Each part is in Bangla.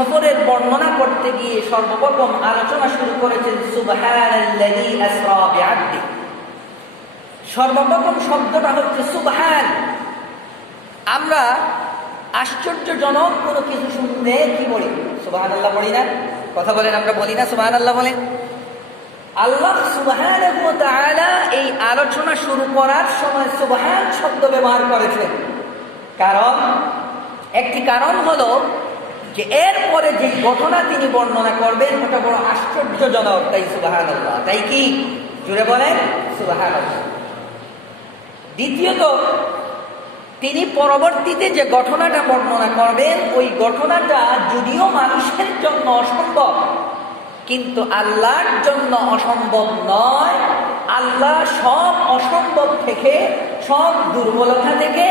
সফরের বর্ণনা করতে গিয়ে সর্বপ্রথম আলোচনা শুরু করেছেন সুবহানাল্লাযী আসরা বিআবদি। সর্বপ্রথম শব্দটা হচ্ছে সুবহান। আমরা আশ্চর্যজনক কোনো কিছু শুনলে কি বলি? সুবহানাল্লাহ বলি না? কথা বলেন, আমরা বলি না সুবহানাল্লাহ বলেন? আল্লাহ সুবহানাহু ওয়া তাআলা এই আলোচনা শুরু করার সময় সুবহান শব্দ ব্যবহার করেছেন। একটি কারণ হলো যে এরপরে যে ঘটনা তিনি বর্ণনা করবেন ওটা বড় আশ্চর্যজনক, তাই সুবহানাল্লাহ। তাই কি? জুড়ে বলেন সুবহানাল্লাহ। দ্বিতীয়ত, তিনি পরবর্তীতে যে ঘটনাটা বর্ণনা করবেন ওই ঘটনাটা যদিও মানুষের জন্য অসম্ভব, কিন্তু আল্লাহর জন্য অসম্ভব নয়। আল্লাহ সব অসম্ভব থেকে, সব দুর্বলতা থেকে,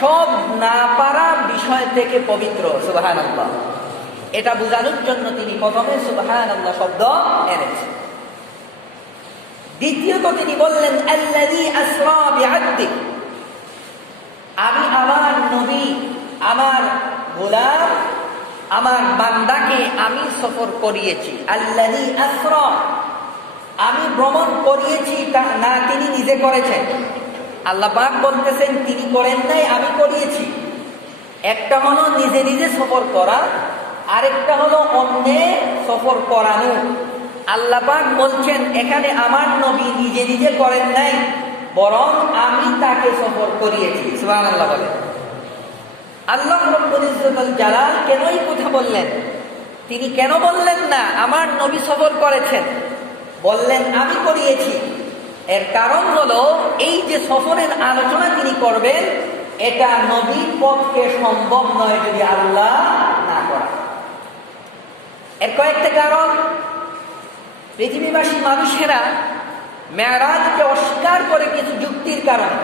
সব না পারা বিষয় থেকে পবিত্র। সুবহানাল্লাহ। এটা বোঝানোর জন্য তিনি প্রথমে সুবহানাল্লাহ শব্দ এনেছেন। দ্বিতীয়ত তিনি বললেন আল্লাযী আসরা বিআবদি, আমি আমার নবী, আমার গোলাম, আমার বান্দাকে আমি সফর করিয়েছি। আল্লাযী আসরা, আমি ভ্রমণ করিয়েছি, না তিনি নিজে করেছেন। আল্লাহ পাক বলতেছেন তিনি করেন নাই, আমি করিয়েছি। একটা হলো নিজে নিজে সফর করা, আরেকটা হলো অন্যে সফর করানো। আল্লাহ পাক বলছেন এখানে আমার নবী নিজে নিজে করেন নাই, বরং আমি তাকে সফর করিয়েছি। সুবহানাল্লাহ বলেন। আল্লাহ রাব্বুল ইজ্জতুল জালাল কেন এই কথা বললেন? তিনি কেন বললেন না আমার নবী সফর করেছেন, বললেন আমি করিয়েছি? এর কারণ হলো এই যে সফরের আলোচনা তিনি করবেন এটা নবীর পক্ষে সম্ভব নয় যদি আল্লাহ না করেন। এর কয়েকটা কারণ। পৃথিবীবাসী মানুষেরা মেরাজকে অস্বীকার করে কিছু যুক্তির কারণে।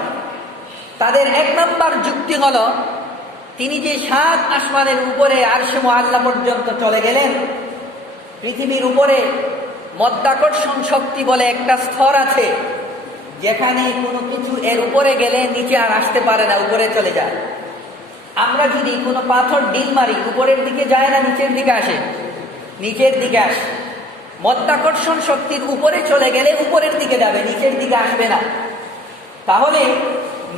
তাদের এক নম্বর যুক্তি হলো তিনি যে 7 আসমানের উপরে আরশে মুআল্লা পর্যন্ত চলে গেলেন, পৃথিবীর উপরে মধ্যাকর্ষণ শক্তি বলে একটা স্তর আছে, যেখানে কোনো কিছু এর উপরে গেলে নিচে আর আসতে পারে না, উপরে চলে যায়। আমরা যদি কোনো পাথর ডিল মারি উপরের দিকে যায় না নিচের দিকে আসে? নিচের দিকে আসে। মধ্যাকর্ষণ শক্তির উপরে চলে গেলে উপরের দিকে যাবে, নিচের দিকে আসবে না। তাহলে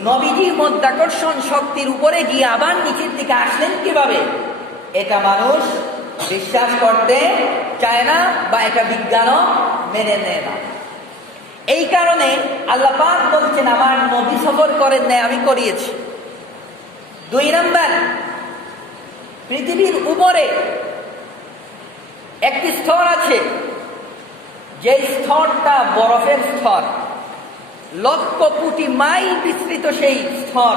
নবীজি মধ্যাকর্ষণ শক্তির উপরে গিয়ে আবার নিচের দিকে আসলেন কিভাবে? এটা মানুষ বিশ্বাস করতে চায় না, বা এটা বিজ্ঞানও মেনে নেয় না। এই কারণে আল্লাহ পাক বলছেন আমার নবী সফর করেন নাই, আমি করিয়েছি। 2 নাম্বার, পৃথিবীর উপরে একটি স্তর আছে, যে স্তরটা বরফের স্তর, লক্ষ কোটি মাইল বিস্তৃত সেই স্তর,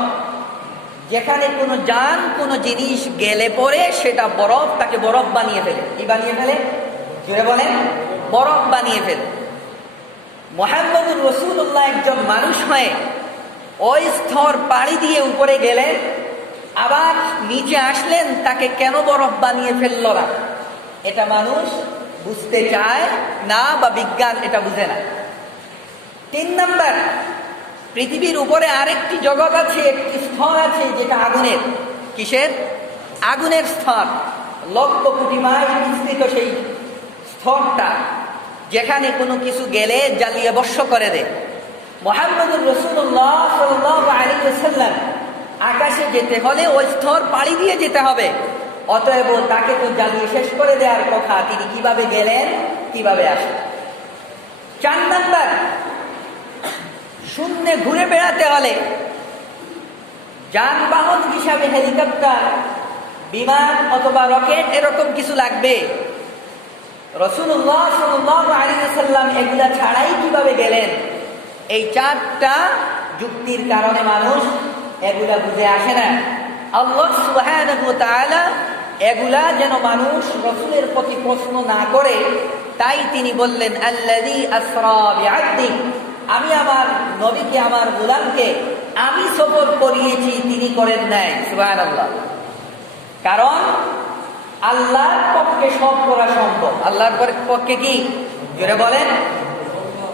যেখানে কোনো যান কোনো জিনিস গেলে পরে সেটা বরফ, তাকে বরফ বানিয়ে ফেলে। কি বানিয়ে ফেলে? জোরে বলেন, বরফ বানিয়ে ফেলে। মুহাম্মদুর রাসূলুল্লাহ একজন মানুষ হয়ে ওই স্তর পাড়ি দিয়ে উপরে গেলেন, আবার নিচে আসলেন, তাকে কেন বরফ বানিয়ে ফেলল না? এটা মানুষ বুঝতে চায় না, বা বিজ্ঞান এটা বুঝে না। 3 নাম্বার, পৃথিবীর উপরে আরেকটি জগৎ আছে, একটি স্তর আছে যেটা আগুনের। কিসের? আগুনের স্তর। লক্ষ কোটি মাইল বিস্তৃত সেই স্তরটা, যেখানে কোনো কিছু গেলে জ্বালিয়ে ভস্ম করে দেয়। মুহাম্মদুর রাসূলুল্লাহ সাল্লাল্লাহু আলাইহি ওয়াসাল্লাম আকাশে যেতে হলে ওই স্তর পাড়ি দিয়ে যেতে হবে, অতএব তাকে তো জ্বালিয়ে শেষ করে দেওয়ার কথা। তিনি কিভাবে গেলেন, কিভাবে আসলেন? 4 নাম্বার, শূন্যে ঘুরে বেড়াতে হলে যানবাহন হিসাবে হেলিকপ্টার, বিমান অথবা রকেট এরকম কিছু লাগবে। রাসূলুল্লাহ সাল্লাল্লাহু আলাইহি ওয়াসাল্লাম এগুলা ছাড়াই কিভাবে গেলেন? এই 4টা যুক্তির কারণে মানুষ এগুলা বুঝে আসে না। আল্লাহ সুবহানাহু ওয়া তাআলা এগুলা যেন মানুষ রাসূলের প্রতি প্রশ্ন না করে, তাই তিনি বললেন আল্লাযী আসরা বিআবদি, আমি আমার নবীকে, আমার গোলামকে আমি সফর করিয়েছি, তিনি করেন নাই। সুবহানাল্লাহ। কারণ আল্লাহর পক্ষে সব করা সম্ভব। আল্লাহর পক্ষে কি? জোরে বলেন।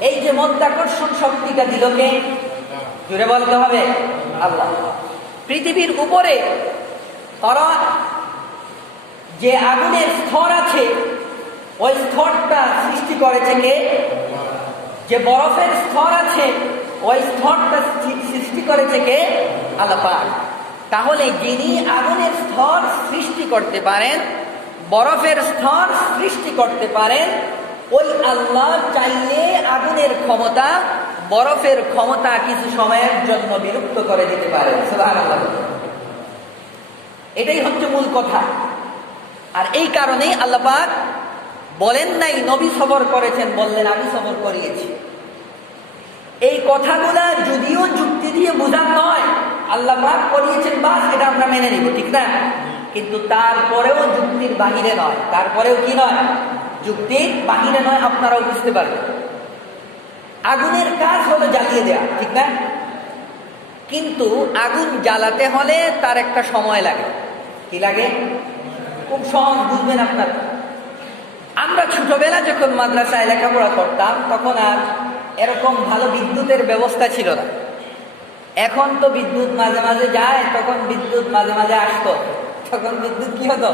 এই যে মধ্যাকর্ষণ শক্তিটা দিল কে? জোরে বলতে হবে পৃথিবীর উপরে তারা যে আগুনের স্তর আছে ওই স্তরটা সৃষ্টি করেছে কে? যে বরফের স্তর আছে ওই স্তরটা সৃষ্টি করেছে কে? আল্লাহ পাক। তাহলে যিনি আগুনের স্তর সৃষ্টি করতে পারেন, বরফের স্তর সৃষ্টি করতে পারেন, ওই আল্লাহ চাইলে আগুনের ক্ষমতা, বরফের ক্ষমতা কিছু সময়ের জন্য বিলুপ্ত করে দিতে পারেন। সুবহানাল্লাহ। এটাই হচ্ছে মূল কথা। আর এই কারণেই আল্লাহ পাক বলেন নাই নবী সবর করেছেন, বললেন আমি সবর করিয়েছি। এই কথাগুলা যদিও যুক্তি দিয়ে বোঝার নয়, আল্লাহ পাক করিয়েছেন বাস, এটা আমরা মেনে নিব, ঠিক না? কিন্তু তারপরেও যুক্তির বাহিরে নয়। তারপরেও কি নয়? যুক্তির বাহিরে নয়, আপনারাও বুঝতে পারবেন। আগুনের কাজ হলো জ্বালিয়ে দেয়া, ঠিক না? কিন্তু আগুন জ্বালাতে হলে তার একটা সময় লাগে। কি লাগে? খুব সহজ বুঝবেন আপনারা। আমরা ছোটবেলা যখন মাদ্রাসায় লেখাপড়া করতাম তখন আর এরকম ভালো বিদ্যুতের ব্যবস্থা ছিল না। এখন তো বিদ্যুৎ মাঝে মাঝে যায়, তখন বিদ্যুৎ মাঝে মাঝে আসতো। তখন বিদ্যুৎ কি হতো?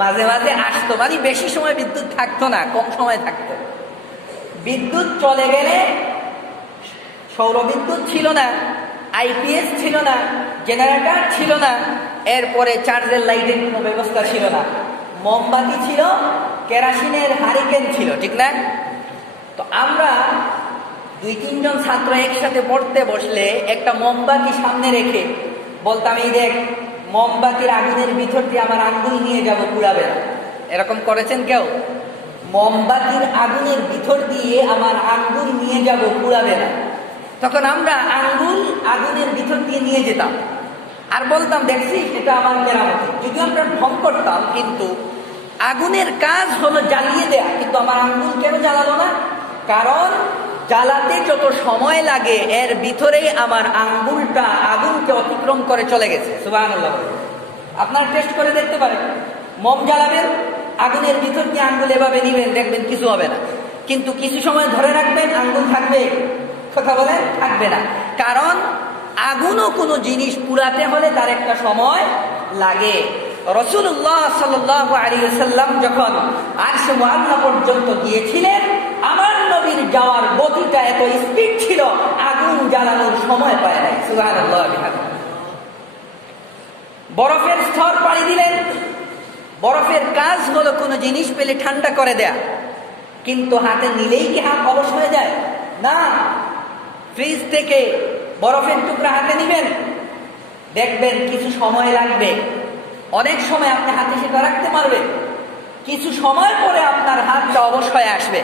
মাঝে মাঝে আসতো, মানে বেশি সময় বিদ্যুৎ থাকতো না, কম সময় থাকতো। বিদ্যুৎ চলে গেলে সৌর বিদ্যুৎ ছিল না, আইপিএস ছিল না, জেনারেটর ছিল না, এরপরে চার্জের লাইটের কোনো ব্যবস্থা ছিল না। মোমবাতি ছিল, কেরাসিনের হারিকেন ছিল, ঠিক না? তো আমরা 2-3 জন ছাত্র একসাথে পড়তে বসলে একটা মোমবাতি সামনে রেখে বলতাম, এই দেখ মোমবাতির আগুনের ভিতর দিয়ে আমার আঙ্গুল নিয়ে যাব, পুড়াবে না। এরকম করেছেন কেউ? মোমবাতির আগুনের ভিতর দিয়ে আমার আঙ্গুল নিয়ে যাব, পুড়াবে না। তখন আমরা আঙ্গুল আগুনের ভিতর দিয়ে নিয়ে যেতাম আর বলতাম, দেখছি এটা আমার মেরামতি। যদিও আমরা ঢং করতাম, কিন্তু আগুনের কাজ হলো জ্বালিয়ে দেয়া, কিন্তু আমার আঙ্গুল কেন জ্বালালো না? কারণ জ্বালাতে যত সময় লাগে এর ভিতরেই আমার আঙ্গুলটা আগুনকে অতিক্রম করে চলে গেছে। সুবহানাল্লাহ। আপনার টেস্ট করে দেখতে পারেন, মোম জ্বালাবেন, আগুনের ভিতর দিয়ে আঙ্গুল এভাবে নিবেন, দেখবেন কিছু হবে না। কিন্তু কিছু সময় ধরে রাখবেন, আঙ্গুল থাকবে? কথা বলেন, থাকবে না। কারণ আগুনও কোনো জিনিস পুড়াতে হলে তার একটা সময় লাগে। রাসূলুল্লাহ সাল্লাল্লাহু আলাইহি ওয়াসাল্লাম যখন আরশে মুআল্লা পর্যন্ত গিয়েছিলেন, আমার নবীর যাওয়ার গতিটা এত স্পিড ছিল, আগুন জ্বালানোর সময় পায় নাই। সুবহানাল্লাহ। বরফের স্তর পাড়ি দিলেন। বরফের কাজ হলো কোনো জিনিস পেলে ঠান্ডা করে দেয়া, কিন্তু হাতে নিলেই কি হাত অবশ হয়ে যায়? না। ফ্রিজ থেকে বরফের টুকরা হাতে নিবেন, দেখবেন কিছু সময় লাগবে। অনেক সময় আপনি হাতে সেটা রাখতে পারবেন, কিছু সময় পরে আপনার হাতটা অবশ হয়ে আসবে।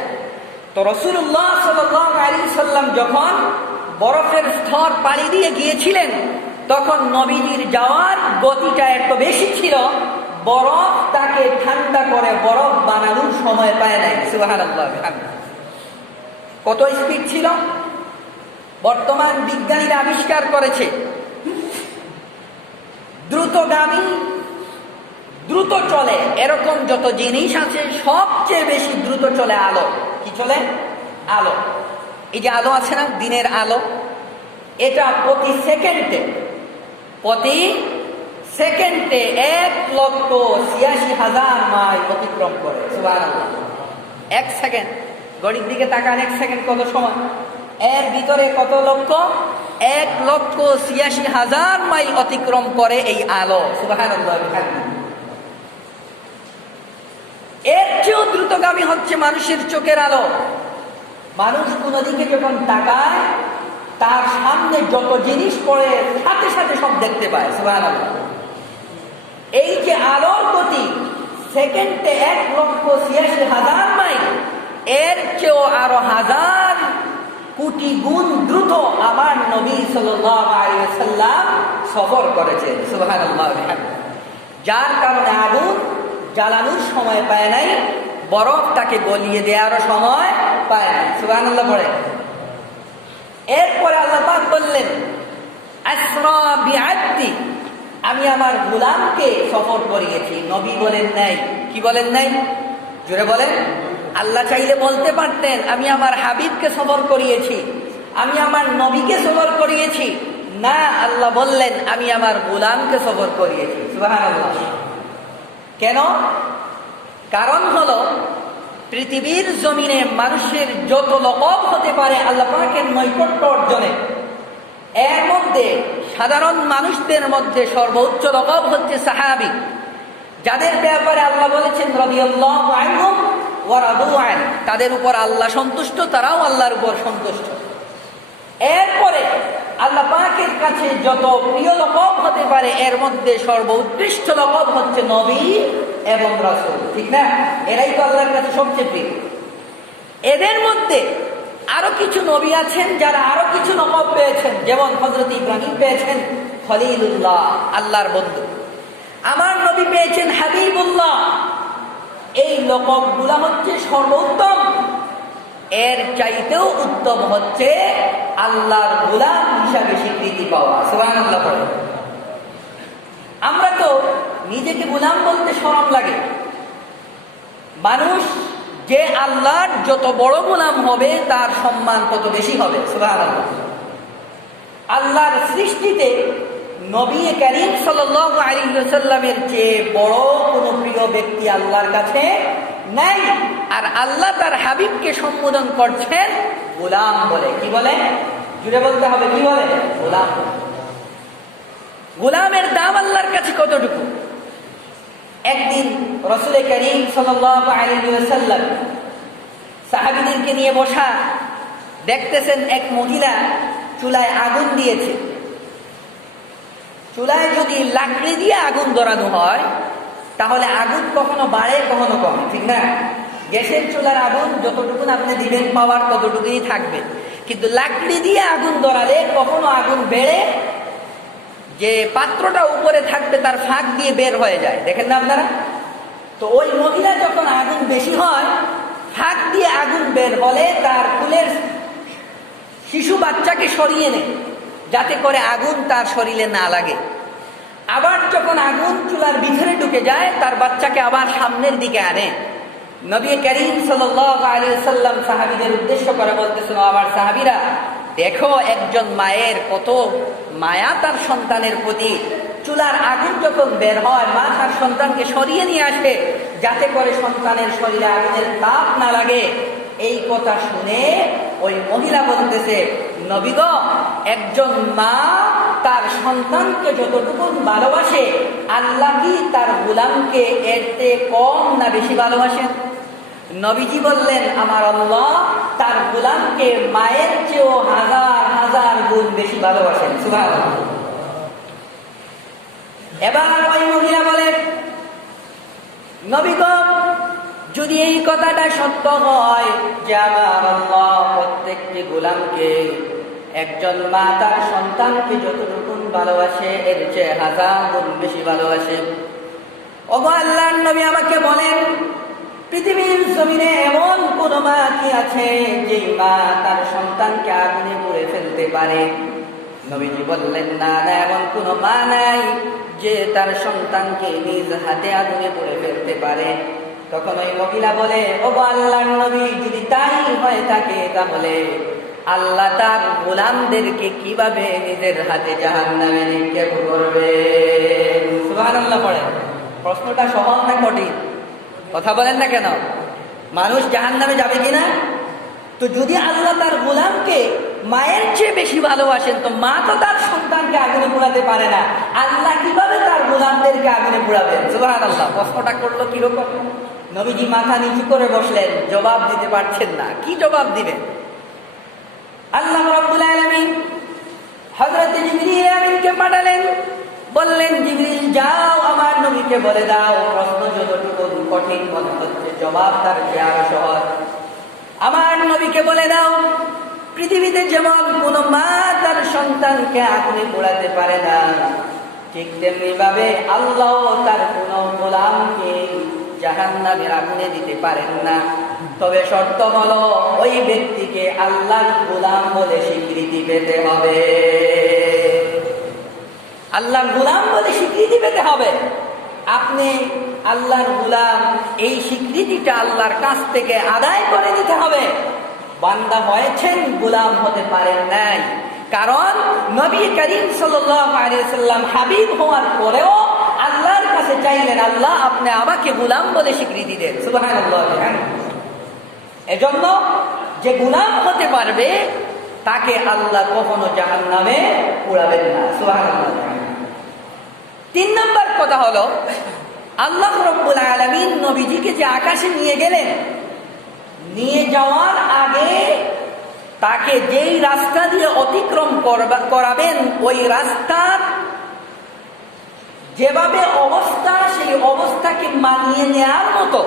তো রাসূলুল্লাহ সাল্লাল্লাহু আলাইহি সাল্লাম যখন বরফের স্তর পাড়ি দিয়ে গিয়েছিলেন, তখন নবীজির যাওয়ার গতিটা এত বেশি ছিল, বরফ তাকে ঠান্ডা করে বরফ বানানোর সময় পায় নাই। সুবহানাল্লাহ। কত স্পিড ছিল! বর্তমান বিজ্ঞানীরা আবিষ্কার করেছে দ্রুতগামী, দ্রুত চলে এরকম যত জিনিস আছে সবচেয়ে বেশি দ্রুত চলে আলো। কি চলে? আলো। এই যে আলো আছে না, দিনের আলো, এটা প্রতি সেকেন্ডে 1,86,000 মাইল অতিক্রম করে। সুবহানাল্লাহ। 1 সেকেন্ড, ঘড়ির দিকে তাকান, 1 সেকেন্ড কত সময়? এর ভিতরে কত লক্ষ? 1,86,000 মাইল অতিক্রম করে এই আলো। সুবহানাল্লাহ। এর চেয়েও দ্রুতগামী হচ্ছে মানুষের চোখের আলো। মানুষ কোনো দিকে যখন তাকায়, তার সামনে যত জিনিস পড়ে সাথে সাথে সব দেখতে পায়। সুবহানাল্লাহ। এই যে আলোর গতি সেকেন্ডে 1,86,000 মাইল, এর চেয়েও আরো 1000 কোটি গুণ দ্রুত আমার নবী সাল্লাল্লাহু আলাইহি ওয়াসাল্লাম সফর করেছেন। সুবহানাল্লাহ। যার কারণে আগুন জ্বালানোর সময় পায় নাই, বরফ তাকে গলিয়ে দেওয়ারও সময় পায় নাই। সুবহানাল্লাহ পড়ে। এরপরে আল্লাহ পাক বললেন, আসরা বিআবদি, আমি আমার গোলামকে সফর করিয়েছি। নবী বলেন নাই। কি বলেন নাই? জোরে বলেন। আল্লাহ চাইলে বলতে পারতেন, আমি আমার হাবিবকে সফর করিয়েছি, আমি আমার নবীকে সফর করিয়েছি। না, আল্লাহ বললেন, আমি আমার গোলামকে সফর করিয়েছি। সুবহানাল্লাহ। কেন? কারণ হলো পৃথিবীর জমিনে মানুষের যত লকব হতে পারে আল্লাহ পাকের নৈকট্য অর্জনে, এর মধ্যে সাধারণ মানুষদের মধ্যে সর্বোচ্চ লকব হচ্ছে সাহাবী, যাদের ব্যাপারে আল্লাহ বলেছেন রাদিয়াল্লাহু আনহুম ওয়া রাদু আন, তাদের উপর আল্লাহ সন্তুষ্ট, তারাও আল্লাহর উপর সন্তুষ্ট। এরপরে আল্লাহ পাকের কাছে যত প্রিয় লকব হতে পারে এর মধ্যে সর্বোৎকৃষ্ট লকব হচ্ছে নবী এবং রাসূল, ঠিক না? এরাই তো আল্লাহর কাছে সবচেয়ে প্রিয়। এদের মধ্যে আরো কিছু নবী আছেন যারা আরো কিছু লকব পেয়েছেন, যেমন হযরত ইব্রাহিম পেয়েছেন খলিলুল্লাহ, আল্লাহর বন্ধু। আমার নবী পেয়েছেন হাবিবুল্লাহ। এই লকবগুলা হচ্ছে সর্বোত্তম। এর চাইতেও উত্তম হচ্ছে আল্লাহর গোলাম হিসাবে স্বীকৃতি পাওয়া। সুবহানাল্লাহ পড়ে। আমরা তো নিজেকে গোলাম বলতে শরম লাগে। মানুষ যে আল্লাহর যত বড় গোলাম হবে তার সম্মান তত বেশি হবে। সুবহানাল্লাহ। আল্লাহর সৃষ্টিতে নবী করিম সাল্লাল্লাহু আলাইহি ওয়াসাল্লামের চেয়ে বড় কোনো প্রিয় ব্যক্তি আল্লাহর কাছে নাই। আর আল্লাহ তার হাবিবকে সম্বোধন করছেন গোলাম বলে। কি বলে? জুড়ে বলতে হবে, কি বলে? গোলাম। গোলামের দাম আল্লাহর কাছে কতটুকু? একদিন রাসূল করিম সাল্লাল্লাহু আলাইহি ওয়াসাল্লাম সাহাবীদেরকে নিয়ে বসা, দেখতেছেন এক মহিলা চুলায় আগুন দিয়েছে। চুলায় যদি লাকড়ি দিয়ে আগুন ধরানো হয় তাহলে আগুন কখনো বাড়ে কখনো কমে, ঠিক না? গ্যাসের চুলার আগুন যতটুকু আপনি দিবেন পাওয়ার ততটুকুই থাকবে, কিন্তু লাকড়ি দিয়ে আগুন ধরালে কখনো আগুন বেড়ে যে পাত্রটা উপরে থাকবে তার ফাঁক দিয়ে বের হয়ে যায়, দেখেন না আপনারা? তো ওই মহিলা যখন আগুন বেশি হয়, ফাঁক দিয়ে আগুন বের হলে তার কুলের শিশু বাচ্চাকে সরিয়ে নেয় যাতে করে আগুন তার শরীরে না লাগে। আবার যখন আগুন চুলার ভিতরে ঢুকে যায় তার বাচ্চাকে আবার সামনের দিকে আনে। নবী করিম সাল্লাল্লাহু আলাইহি ওয়াসাল্লাম সাহাবীদের উদ্দেশ্য করে বলতেছেন, আমার সাহাবীরা দেখো একজন মায়ের কত মায়া তার সন্তানের প্রতি। চুলার আগুন যখন বের হয় মা তার সন্তানকে সরিয়ে নিয়ে আসে যাতে করে সন্তানের শরীরে আগুনের তাপ না লাগে। এই কথা শুনে ওই মহিলা বলতেছে, নবী গো, একজন মা তার সন্তানকে যতটুকু ভালোবাসে আল্লাহ কি তার গোলামকে এর চেয়ে কম না বেশি ভালোবাসেন? নবীজি বললেন, আমার আল্লাহ তার গোলামকে মায়ের চেয়েও হাজার হাজার গুণ বেশি ভালোবাসেন। সুবহানাল্লাহ। এবার ওই মহিলা বলেন, নবী গো, যদি এই কথাটা সত্য হয় যে আমার আল্লাহ প্রত্যেকটি গোলামকে একজন মা তার সন্তানকে যতটুকু ভালোবাসে এর চেয়ে হাজার গুণ বেশি ভালোবাসে, ওগো আল্লাহর নবী আমাকে বলেন, পৃথিবীর জমিনে এমন কোন মা কি আছে যে মা তার সন্তানকে আগুনে পুড়ে ফেলতে পারে? নবীজি বললেন, না না, এমন কোন মা নাই যে তার সন্তানকে নিজ হাতে আগুনে পুড়ে ফেলতে পারে। তখন ওই মহিলা বলে, ওগো আল্লাহর নবী, যদি তাই হয়ে থাকে তাহলে আল্লাহ তার গোলামদেরকে কিভাবে নিজের হাতে জাহান্নামে নিক্ষেপ করবেন? সুবহানাল্লাহ পড়ে। প্রশ্নটা সহজ না কঠিন? কথা বলেন না কেন? মানুষ জাহান্নামে যাবে কিনা? তো যদি আল্লাহ তার গোলামকে মায়ের চেয়ে বেশি ভালোবাসেন, তো মা তো তার সন্তানকে আগুনে পোড়াতে পারে না, আল্লাহ কিভাবে তার গোলামদেরকে আগুনে পোড়াবেন? সুবহানাল্লাহ। প্রশ্নটা করলো কিরকম? নবীজি মাথা নিচু করে বসলেন, জবাব দিতে পারছেন না। কি জবাব দিবেন? আল্লাহ রাব্বুল আলামিন হযরত জিবরিল আমিনকে পাঠালেন, বললেন, জিবরিল যাও আমার নবীকে বলে দাও, প্রশ্ন যতটুকু কঠিন মনে হচ্ছে জবাব তার চেয়ে আরো সহজ। আমার নবীকে বলে দাও, পৃথিবীতে যেমন কোনো মা তার সন্তানকে আগুনে পোড়াতে পারে না, ঠিক তেমনি ভাবে আল্লাহ তার কোনো গোলামকে জাহান্নামের আগুনে দিতে পারেন না। তবে শর্ত হলো ওই ব্যক্তিকে আল্লাহর গোলাম বলে স্বীকৃতি পেতে হবে। আল্লাহর গোলাম বলে স্বীকৃতি পেতে হবে। আপনি আল্লাহর গোলাম, এই স্বীকৃতিটা আল্লাহর কাছ থেকে আদায় করে নিতে হবে। বান্দা হয়েছেন, গোলাম হতে পারেন নাই। কারণ নবী করিম সাল্লাল্লাহু আলাইহি ওয়াসাল্লাম হাবিব হওয়ার পরেও আল্লাহর কাছে কাছে চাইলেন, আল্লাহ আপনি আমাকে গোলাম বলে স্বীকৃতি দেন। সুবহানাল্লাহ। এজন্য যে গোলাম হতে পারবে তাকে আল্লাহ কখনো জাহান্নামে পোড়াবেন না। সুবহানাল্লাহ। 3 নম্বর কথা হলো, আল্লাহ রাব্বুল আলামিন নবীজিকে যে আকাশে নিয়ে গেলেন, নিয়ে যাওয়ার আগে তাকে যেই রাস্তা দিয়ে অতিক্রম করাবেন, ওই রাস্তার যেভাবে অবস্থা, সেই অবস্থাকে মানিয়ে নেওয়ার মতো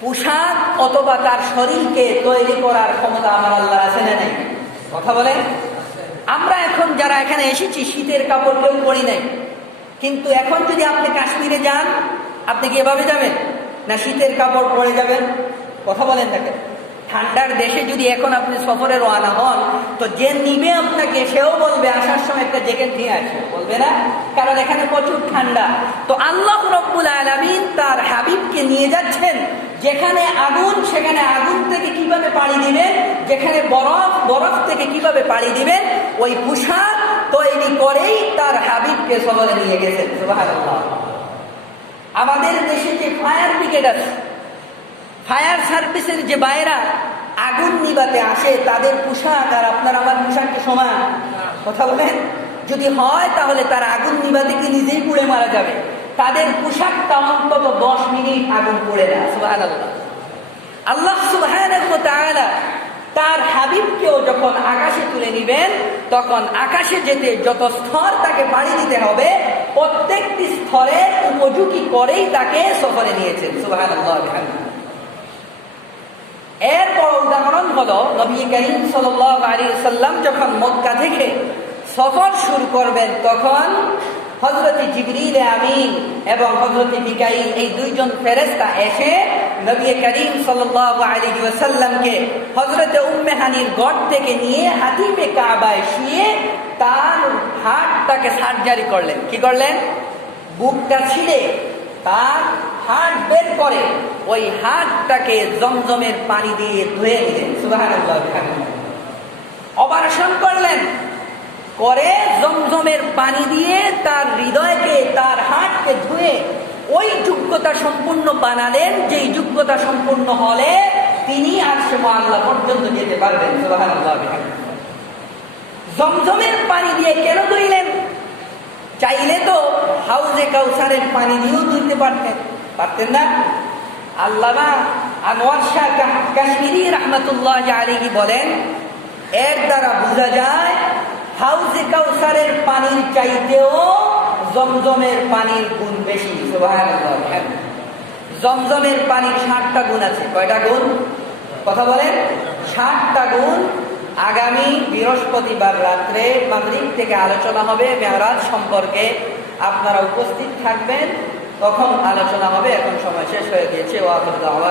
পোশাক অথবা তার শরীরকে তৈরি করার ক্ষমতা আমার আল্লাহ আছে না নাই? কথা বলেন। আমরা এখন যারা এখানে এসেছি শীতের কাপড় কেউ পরি নাই, কিন্তু এখন যদি আপনি কাশ্মীরে যান, আপনি কি এভাবে যাবেন না শীতের কাপড় পরে যাবেন? কথা বলেন দেখেন। ঠান্ডার দেশে যদি এখন আপনি সফরে রওনা হন, তো যে নিবে আপনাকে সেও বলবে আসার সময় একটা জ্যাকেট নিয়ে আসবে, বলবে না? কারণ এখানে প্রচুর ঠান্ডা। তো আল্লাহ রাব্বুল আলামিন তার হাবিবকে নিয়ে যাচ্ছেন, যেখানে আগুন সেখানে আগুন থেকে কিভাবে পাড়ি দিবেন, যেখানে বরফ বরফ থেকে কিভাবে পাড়ি দিবেন, ওই পোশাক তৈরি করেই তার হাবিবকে সফরে নিয়ে গেছেন। সুবহানাল্লাহ। আমাদের দেশে যে ফায়ার ব্রিগেড আছে, ফায়ার সার্ভিসের যে বাইরা আগুন নিভাতে আসে, তাদের পোশাক আর আপনার আমার পোশাককে সমান? কথা বলেন। যদি হয় তাহলে তার আগুন নিভাতে কি নিজেই পুড়ে মারা যাবে? তাদের পোশাকটা অন্তত 10 মিনিট আগুন পুড়ে না। সুবহানাল্লাহ। আল্লাহ সুবহানাহু ওয়া তাআলা তার হাবিবকেও যখন আকাশে তুলে নিবেন, তখন আকাশে যেতে যত স্তর তাকে পাড়ি দিতে হবে, প্রত্যেকটি স্তরের উপযোগী করেই তাকে সফরে নিয়েছেন। সুবহানাল্লাহ। এরপর উদাহরণ হলো, নবী করিম সাল্লাল্লাহু আলাইহি ওয়াসাল্লাম যখন মক্কা থেকে সফর শুরু করবেন, তখন হযরত জিবরিল আমিন এবং হযরত মিকাইল, এই দুইজন ফেরেশতা এসে নবী করিম সাল্লাল্লাহু আলাইহি ওয়াসাল্লামকে হযরত উম্মে হানির ঘর থেকে নিয়ে হাতিমে কাবায় শুয়ে তার হাড়টাকে সার্জারি করলেন। কি করলেন? বুকটা ছিঁড়ে তার হাড় বের করে ওই হাড়টাকে জমজমের পানি দিয়ে ধুয়ে নিলেন। সুবহানাল্লাহ। অপারেশন করলেন, করে জমজমের পানি দিয়ে তার হৃদয়কে, তার হাড়কে ধুয়ে ওই যোগ্যতা সম্পূর্ণ বানালেন, যেই যোগ্যতা সম্পূর্ণ হলে তিনি আরশে মুআল্লা পর্যন্ত যেতে পারবেন। সুবহানাল্লাহ। জমজমের পানি দিয়ে কেন ধুইলেন? চাইলে তো হাউজে কাউসারের পানি দিয়েও ধুইতে পারতেন না? আল্লামা আনোয়ার শাহ কাশ্মীরি রাহমাতুল্লাহ আলাইহি বলেন, এর দ্বারা বোঝা যায় হাউজে কাউসারের পানির চাইতেও জমজমের পানির গুণ বেশি। সুবহানাল্লাহ। জমজমের পানির 60টা গুণ আছে। কয়টা গুণ? কথা বলেন। 60টা গুণ। আগামী বৃহস্পতিবার রাত্রে মাগরিব থেকে আলোচনা হবে মেরাজ সম্পর্কে। আপনারা উপস্থিত থাকবেন, তখন আলোচনা হবে। এখন সময় শেষ হয়ে গিয়েছে। ওয়া আখিরু দাওয়ানা।